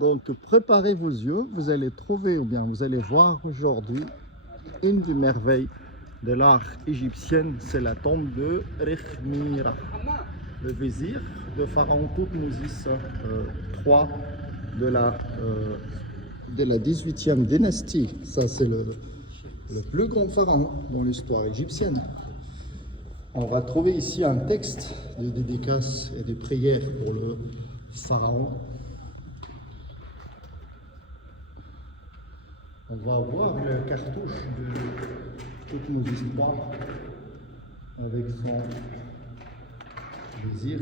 Donc préparez vos yeux, vous allez trouver ou bien vous allez voir aujourd'hui une des merveilles de l'art égyptien, c'est la tombe de Rekhmira, le vizir de Pharaon Thoutmôsis III de la 18e dynastie. Ça c'est le plus grand pharaon dans l'histoire égyptienne. On va trouver ici un texte de dédicace et de prière pour le pharaon. On va voir le cartouche de Thoutmôsis III avec son vizir.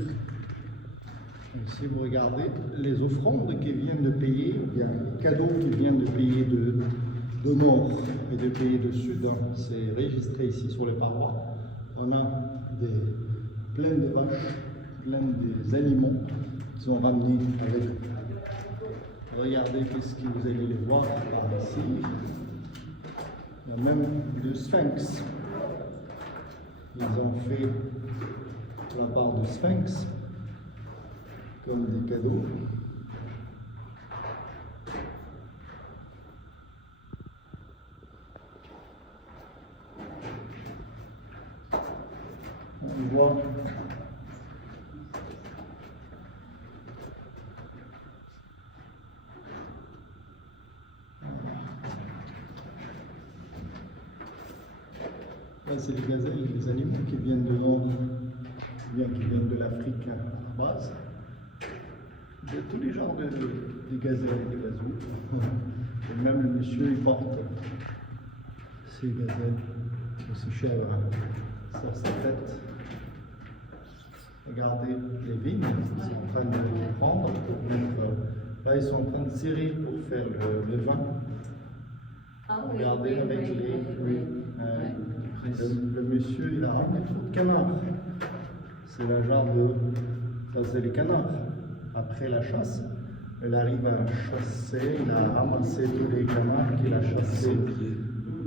Et si vous regardez les offrandes qu'ils viennent de payer, bien les cadeaux qu'ils viennent de payer de nord et de pays de sud, c'est enregistré ici sur les parois. On a plein de vaches, plein des aliments qu'ils ont ramenés avec eux. Regardez qu'est-ce que vous allez les voir par ici. Il y a même le sphinx. Ils ont fait la barre de sphinx comme des cadeaux. On voit là, c'est les gazelles, les animaux qui viennent de nord, bien qui viennent de l'Afrique à la base. Il y a tous les genres de gazelles, de oiseaux. Et même le monsieur, il porte ces gazelles, ces chèvres sur sa tête. Regardez les vignes, ils sont en train de les prendre pour mettre. Là, ils sont en train de serrer pour faire le vin. Regardez avec les. Le monsieur, il a ramené trop de canards. C'est la genre de. Ça, c'est les canards. Après la chasse, il arrive à chasser, il a ramassé tous les canards qu'il a chassés.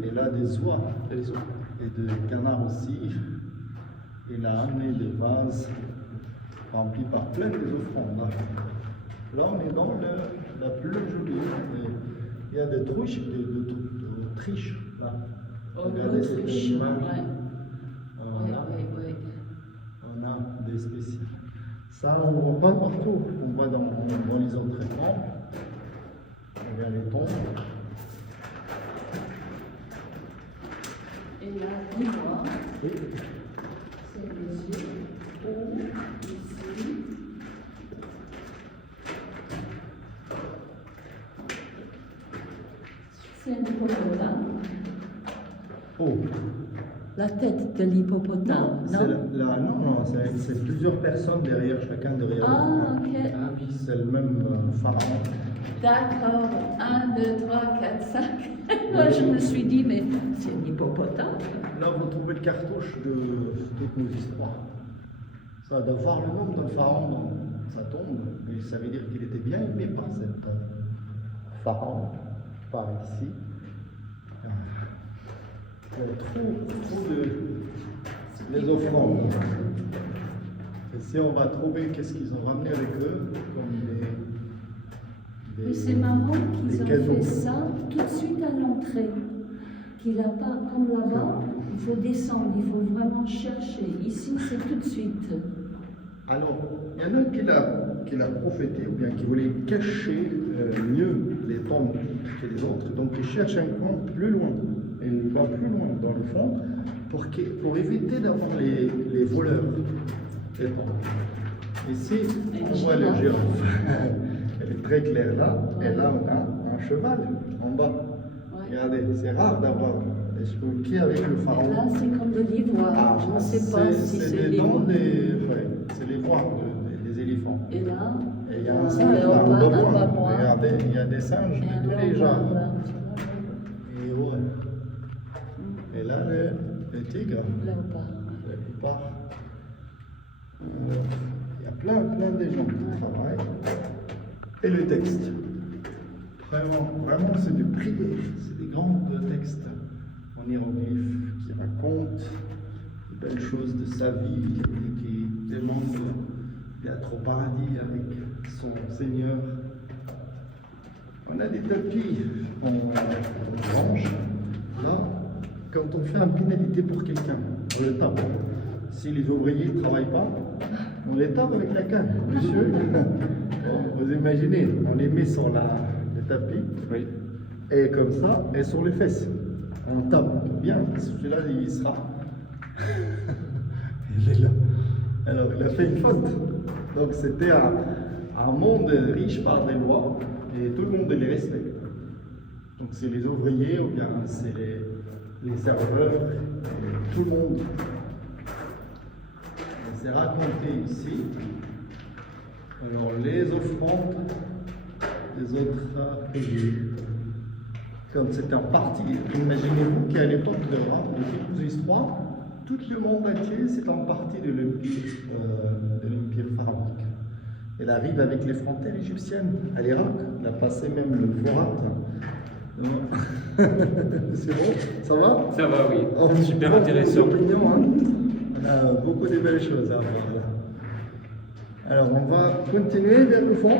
Et là, des oies. Et des canards aussi. Il a amené des vases remplis par plein des offrandes. Là, on est dans la plus jolie. Il y a des truches, d'Autriche, là. Regardez cet animal. On a des spéciaux. Ça, on ne voit pas partout. On voit dans les autres écrans. Regarde les tombes. Et là, dis-moi. Oui. C'est les yeux. Ou ici. C'est un hippopotame. Oh. La tête de l'hippopotame, non? Non, c'est plusieurs personnes derrière, chacun derrière l'autre. Ah, ok. C'est le même pharaon. D'accord. 1, 2, 3, 4, 5. Moi, je me suis dit, mais c'est un hippopotame. Là, vous trouvez le cartouche de Thoutmôsis III. Ça doit voir le nom d'un pharaon dans sa tombe, mais ça veut dire qu'il était bien aimé par cet pharaon, par ici. Il y a trop les offrandes. Ici, on va trouver qu'est-ce qu'ils ont ramené avec eux, comme Mais c'est marrant qu'ils ont cadeaux. fait ça tout de suite à l'entrée. Qu'il n'a pas, comme là-bas, il faut descendre, il faut vraiment chercher. Ici, c'est tout de suite. Alors, il y en a qui l'a prophété, ou bien qui voulait cacher mieux les tombes que les autres. Donc, il cherche un coin plus loin. Et il va plus loin dans le fond pour éviter d'avoir les voleurs des tombes. Ici, on voit le girafe. Elle est très claire là. Et là, on a un cheval en bas. Regardez, c'est rare d'avoir des chevaux avec le pharaon. Là, c'est comme de l'ivoire. Je ne sais pas si c'est l'ivoire. C'est l'ivoire des éléphants. Et là, Et il y a un singe, là, un babouin. Regardez, il y a des singes de tous les genres. Et ouais. Et là, le tigre. Le léopard. Il y a plein de gens qui travaillent. Et le texte. Vraiment, c'est de prière. C'est des grands textes en hiéroglyphes qui racontent de belles choses de sa vie et qui demandent d'être au paradis avec son Seigneur. On a des tapis en orange. Là, quand on fait une pénalité pour quelqu'un, on le tape. Si les ouvriers ne travaillent pas, on les tape avec la canne. Monsieur, bon, vous imaginez, on les met sur le tapis, Oui. et comme ça, et sur les fesses. On tape bien, celui-là, il sera. Il est là. Alors, il a fait une faute. Donc, c'était un monde riche par des lois, et tout le monde les respecte. Donc, c'est les ouvriers, ou bien c'est les serveurs, et tout le monde. C'est raconté ici. Alors, les offrandes des autres pays. Comme c'était en partie, imaginez-vous qu'à l'époque de Ramsès III, tout le monde entier, c'est en partie de l'empire pharaonique. Elle arrive avec les frontières égyptiennes à l'Irak, elle a passé même le Forat. C'est bon? Ça va? Ça va, oui. Oh, Super intéressant. Hein. On a beaucoup de belles choses à voir là. Alors, on va continuer vers le fond.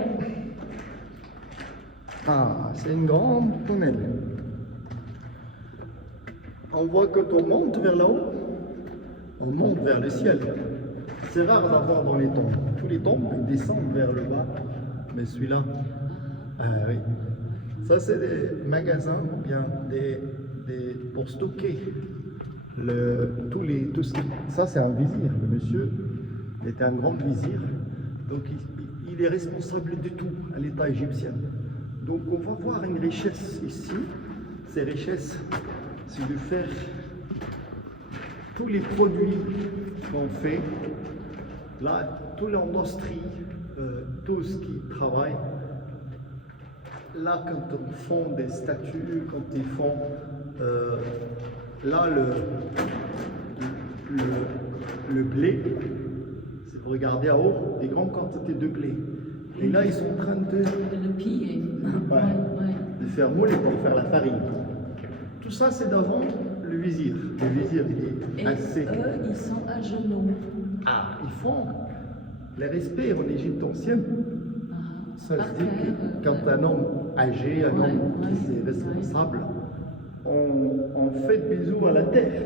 Ah, c'est une grande tunnel. On voit que quand on monte vers là-haut, on monte vers le ciel. C'est rare d'avoir dans les tombes. Tous les tombes descendent vers le bas, mais celui-là, ah oui. Ça, c'est des magasins, ou bien pour stocker tout ce qui... Ça, c'est un vizir. Le monsieur était un grand vizir. Donc, il est responsable de tout à l'État égyptien. Donc, on va voir une richesse ici. Ces richesses, c'est de faire tous les produits qu'on fait. Là, toute l'industrie, tout ce qui travaille. Là, quand on font des statues, quand ils font... là, le blé, si vous regardez en haut, des grandes quantités de blé. Et là, ils sont en train de le piller. Ouais. De faire mouler pour faire la farine. Tout ça, c'est d'avant le vizir. Le vizir, il est Et assez... eux, ils sont à genoux. Ah, ils font les respects en Égypte ancienne. Ça se dit que quand un homme âgé, un homme qui est responsable, on fait des bisous à la terre.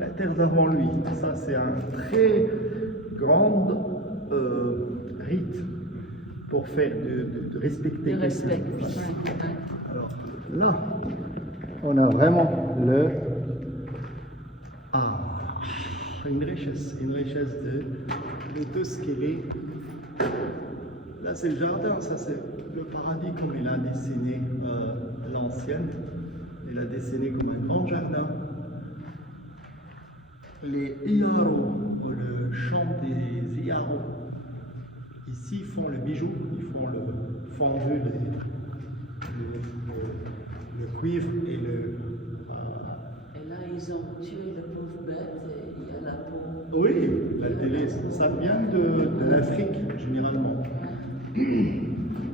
La terre d'avant lui. Ça, c'est un très grand rite pour faire de respecter. Le respect. Alors là, on a vraiment une richesse de tout ce qu'il est. Là, c'est le jardin, ça c'est le paradis comme il a dessiné l'ancienne. Il a dessiné comme un grand jardin. Les Iaro, le chant des Iaro, ici ils font le bijou, ils font le fondu, le cuivre et le... Et là, ils ont tué la pauvre bête et il y a la peau. Oui, la télé, ça vient de l'Afrique généralement.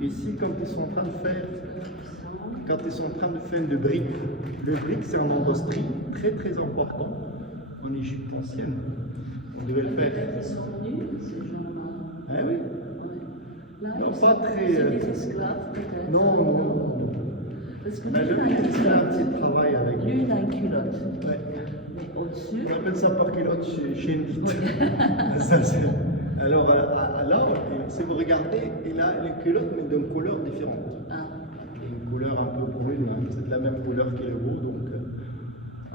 Ici, quand ils sont en train de faire le brique, le brique c'est une industrie très très importante en Égypte ancienne. On devait le faire. Ils sont venus, ces gens-là. Ah oui. Là, Non, pas très. C'est des esclaves, peut-être. Non. Parce que On a jamais fait un petit travail avec lui, il a une culotte. Ouais. Mais au-dessus. On appelle ça par culotte chez une dite. Ça, alors là, si vous regardez, il a les culottes mais d'une couleur différente. Ah. Une couleur un peu brune, hein. C'est de la même couleur que le veau. Donc,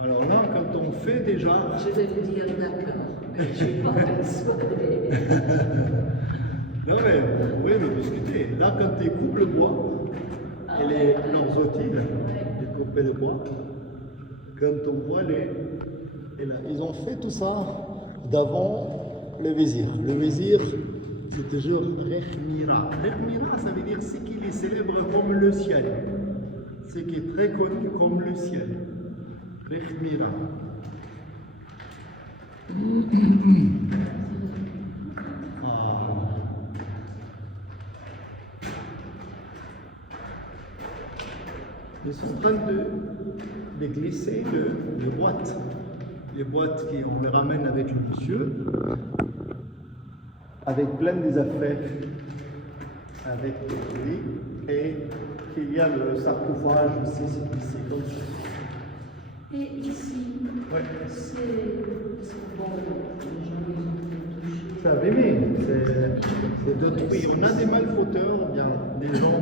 alors là, quand on fait déjà... Je vais vous dire d'accord, mais je ne suis pas persuadée. Non mais, vous pouvez me discuter. Là, quand ils coupent le bois, et leurs outils, ils coupent le bois, quand on voit et là, ils ont fait tout ça d'avant le vizir. Le vizir, c'est toujours Rechmira. Rechmira, ça veut dire c'est qu'il est célèbre comme le ciel. C'est qui est très connu comme le ciel. Rechmira. Ils sont en train de glisser les boîtes. Les boîtes qu'on les ramène avec le monsieur, avec plein des affaires, avec des prix, et qu'il y a le sarcophage aussi, c'est comme ça. Et ici, Ouais. c'est bon, les gens ils ont touché. C'est abîmé, c'est détruit. On a des malfauteurs, bien, des gens,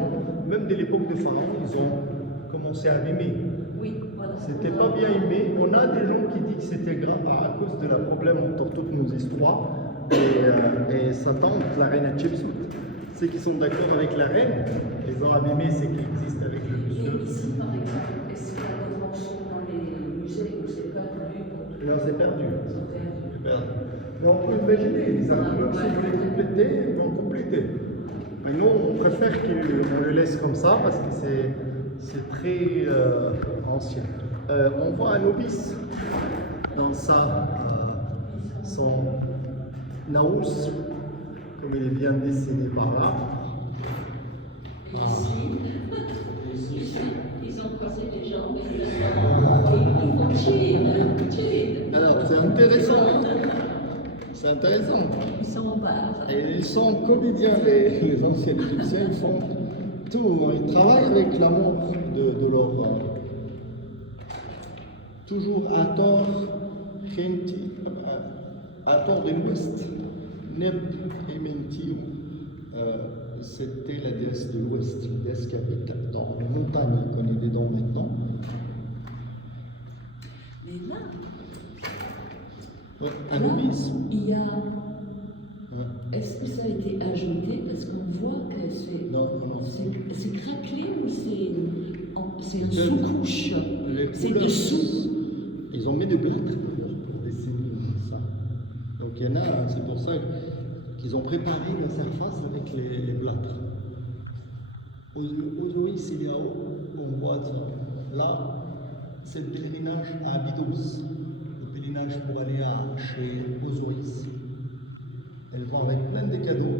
même de l'époque de Pharaon, ils ont commencé à abîmer. Oui, voilà. C'était pas bien aimé. On a des gens qui disent que c'était grave à cause de la problème entre toutes nos histoires. Et sa tante, la reine Hatshepsut. Ceux qui sont d'accord avec la reine, ils ont abîmé ce qui existe avec le Et monsieur. ici, par exemple, est-ce qu'il y a des morceaux dans les musées où c'est perdu pour tout Là, c'est perdu. c'est perdu. Mais on peut imaginer, les archéologues, si vous voulez compléter, ils vont compléter. Mais nous, on préfère qu'on le laisse comme ça parce que c'est très ancien. On voit Anubis dans son Naus, comme il est bien dessiné par là. Et ici, ils ont croisé des gens, ils vont chier. Alors, c'est intéressant. C'est intéressant. Ils sont au bar. Et ils sont comédiens, les anciens Égyptiens, ils font tout. Ils travaillent avec l'amour de leur. Toujours Hathor, Khenti, Hathor de l'Ouest, Neb et Mentiu, c'était la déesse de l'Ouest, la déesse qui habite dans la montagne qu'on est dedans maintenant. Mais là, Ouais, Anubis. il y a. Ouais. Est-ce que ça a été ajouté? Parce qu'on voit que c'est. Non, non, non. C'est craquelé ou c'est une C'est- sous-couche? Les C'est couleurs, dessous. Ils ont mis des plâtres pour dessiner ça. Donc il y en a, c'est pour ça qu'ils ont préparé la surface avec les plâtres. Osiris, il y a haut, on voit ça. Là, c'est le pèlerinage à Abydos, le pèlerinage pour aller chez Osiris. Elles vont avec plein de cadeaux.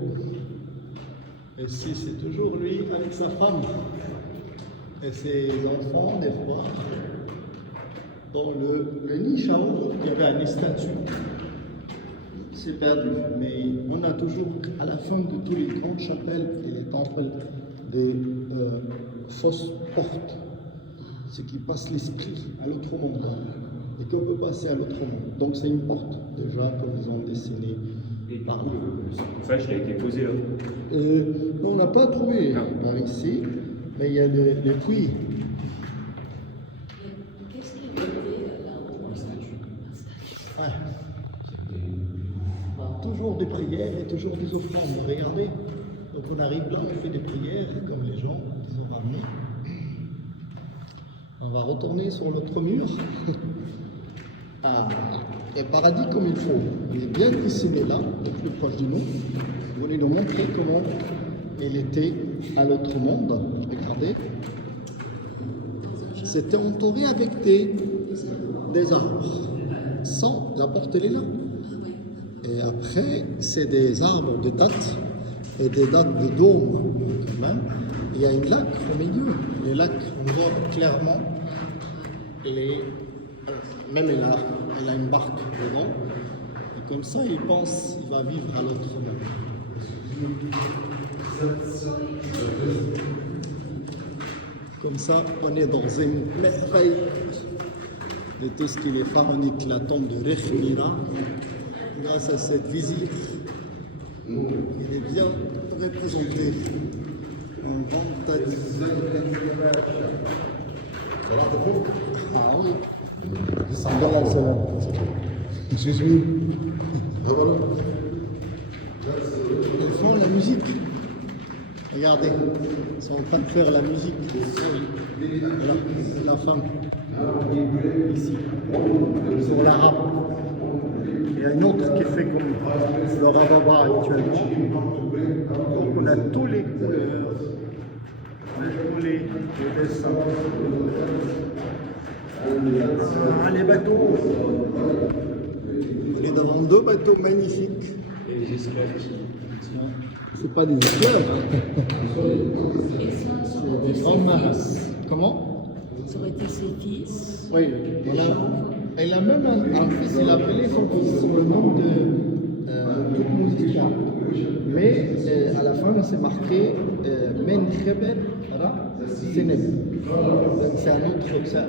Et si c'est toujours lui avec sa femme et ses enfants, des fois. Dans le niche à haut, il y avait un statue. C'est perdu. Mais on a toujours, à la fin de toutes les grandes chapelles et les temples, des fausses portes. Ce qui passe l'esprit à l'autre monde. Et qu'on peut passer à l'autre monde. Donc c'est une porte, déjà, qu'ils ont dessinée. Et par où le sarcophage il a été posé là? On n'a pas trouvé par ici, mais il y a le puits. Qu'est-ce qui était là-haut? Ouais. Toujours des prières et toujours des offrandes. Regardez. Donc on arrive là, on fait des prières comme les gens qui ont ramené. On va retourner sur notre mur. Ah, et paradis comme il faut. Il est bien dessiné là, le plus proche de nous. Je voulais nous montrer comment il était à l'autre monde. Regardez. C'était entouré avec des arbres. Sans, la porte elle est là. Et après, c'est des arbres de dattes et des dattes de dômes quand même. Il y a une lac au milieu. Les lacs, on voit clairement même elle a une barque dedans. Et comme ça, il pense qu'il va vivre à l'autre monde. Comme ça, on est dans une merveille de tout ce qui est pharaonique, la tombe de Rechmira. Grâce à cette visite, il est bien représenté. Un grand tas de... Ah oui. Salam, salam. Excuse me. Hello. Ils font la musique. Regardez, ils sont en train de faire la musique. Voilà, la femme. Ici. Pour l'arabe. Il y a une autre qui fait comme le rababa actuellement. Donc on a tous les couleurs, tous les dessins. Ah, les bateaux. On est devant deux bateaux magnifiques. Et les esclaves qui. C'est pas des esclaves. Et ça C'est aurait des été grands ses marins. fils. Comment? Ça aurait été ses fils. Oui, elle a même un fils, il a appelé son fils sur le nom de Toutmose. Mais à la fin, c'est marqué Menkhebet, voilà. Sénèque. Donc c'est un autre,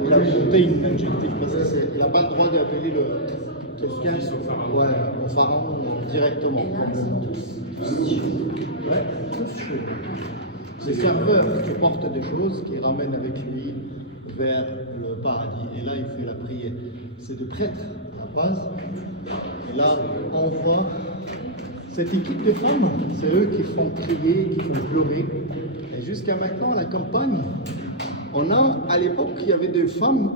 la protéine injectée, parce qu'il n'a pas le droit d'appeler quelqu'un au pharaon directement. Et là, ils sont tous chauds. Ouais, tous chauds. Des serveurs qui portent des choses, qui ramènent avec lui vers le paradis. Et là, il fait la prière. C'est de prêtres, à la base. Et là, on voit cette équipe de femmes, c'est eux qui font crier, qui font pleurer. Et jusqu'à maintenant, à la campagne, à l'époque, il y avait des femmes